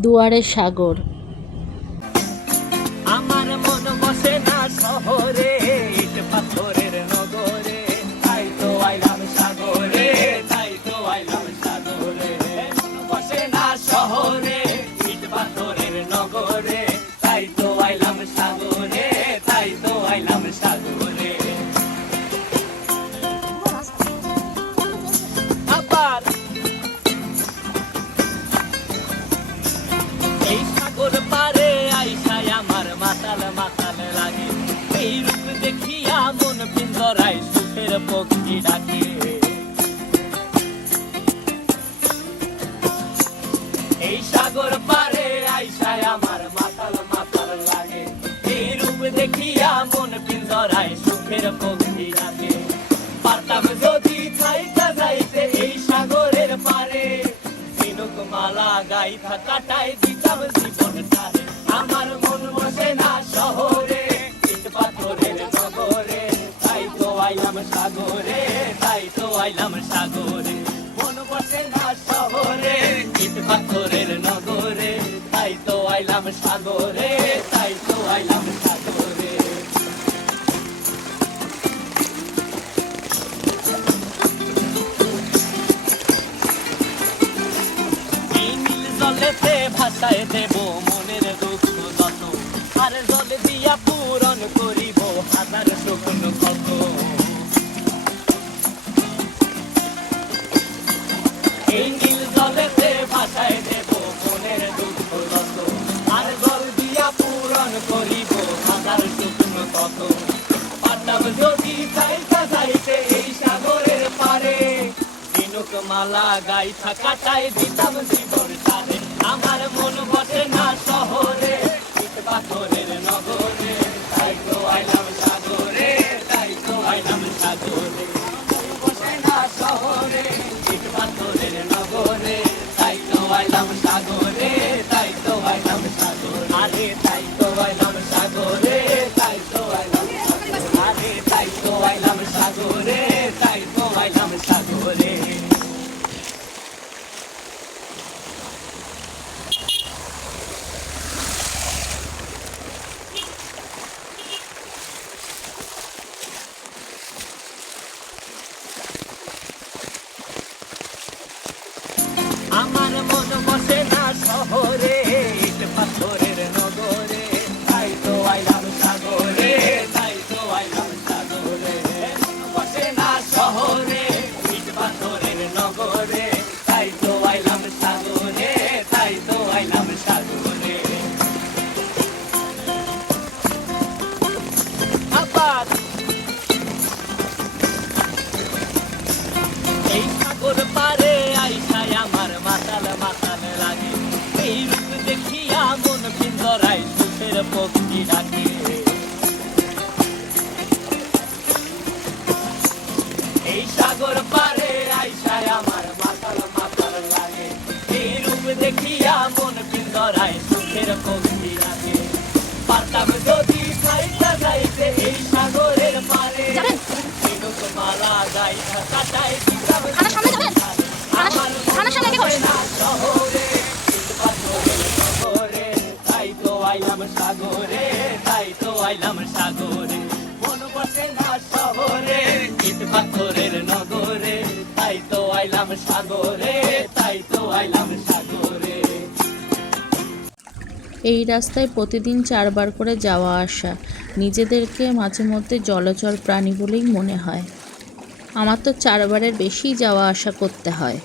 দুয়ারে সাগর। আমার মন বসে না শহরে, ইট পাথরের নগরে, তাই তো আইলাম সাগরে, তাই তো আইলাম সাগরে। মন বসে না শহরে, ইট পাথরের নগরে, তাই তো আইলাম সাগরে, তাই তো আইলাম সাগরে। আবার এই সাগর পারে আইসায় আমার মাতাল মাতাল লাগে, এই রূপ দেখিয়া মন পিঞ্জরায় সুখের পক্ষী ডাকে। এই সাগর পারে আইসায় আমার মাতাল মাতাল লাগে, এই রূপ দেখিয়া মন পিঞ্জরায় সুখের পক্ষী ডাকে। পারতাম যদি থাইকা যাইতে এই সাগরের পারে, ঝিনুক মালা গাইথা কাটায় দিতাম জীবনটারে। আমার মন বসে না শহরে, ইট পাথরের নগরে, তাই তো আইলাম সাগরে, তাই তো আইলাম সাগরে। মন বসে না শহরে, ইট পাথরের নগরে, তাই তো আইলাম সাগরে, তাই তো আইলাম সাগরে। জলেতে ভাসায় দেব মনের দুঃখ যত, আর জলে দিয়া পূরণ করিব হাজার স্বপ্ন কত। এই নীল জলেতে ভাসায় দেব মনের দুঃখ যত, আর জল দিয়া পূরণ করিব হাজার স্বপ্ন কত। পারতাম যদি চাইতা যাইতে এই সাগরের পারে, ঝিনুক মালা গাইথা কাটায় দিতাম জীবনটারে। আমার মন বসে না শহরে, ইট পাথরের নগরে, তাই তো আইলাম সাগরে, তাই তো আইলাম সাগরে। বসে না শহরে, ইট পাথরের নগরে, তাই তো আইলাম সাগরে, তাই তো আইলাম সাগরে। আরে তাই তো আইলাম সাগরে, তাই তো আইলাম সাগরে। আরে তাই তো আইলাম সাগরে, তাই তো আইলাম সাগরে। আমার মন বসে না শহরে, ইট পাথরের নগরে, তাই তো আইলাম সাগরে, তাই তো আইলাম সাগরে। বসে না শহরে, ইট পাথরের নগরে, তাই তো আইলাম সাগরে, তাই তো আইলাম সাগরে। আবার এই সাগর পারে আইসায় আমার মাতাল মাতাল লাগে, এই রূপ দেখিয়া মন পিঞ্জরায় সুখের পক্ষী ডাকে। এই সাগর পারে আইসায় আমার মাতাল মাতাল লাগে, এই রূপ দেখিয়া মন পিঞ্জরায় সুখের পক্ষী ডাকে। পারতাম যদি থাইকা যাইতে এই সাগরের পারে, ঝিনুক মালা গাইথা কাটায় দিতাম জীবনটারে। শহরে, ইট পাথরের নগরে, তাই তো আইলাম সাগরে, তাই তো আইলাম সাগরে। মন বসে না শহরে, ইট পাথরের নগরে, তাই তো আইলাম সাগরে, তাই তো আইলাম সাগরে। এই রাস্তায় প্রতিদিন 4 বার করে যাওয়া আসা। নিজেদেরকে মাঝে মধ্যে জলচর প্রাণী বলেই মনে হয়। আমার তো 4 বারের বেশি যাওয়া আসা করতে হয়।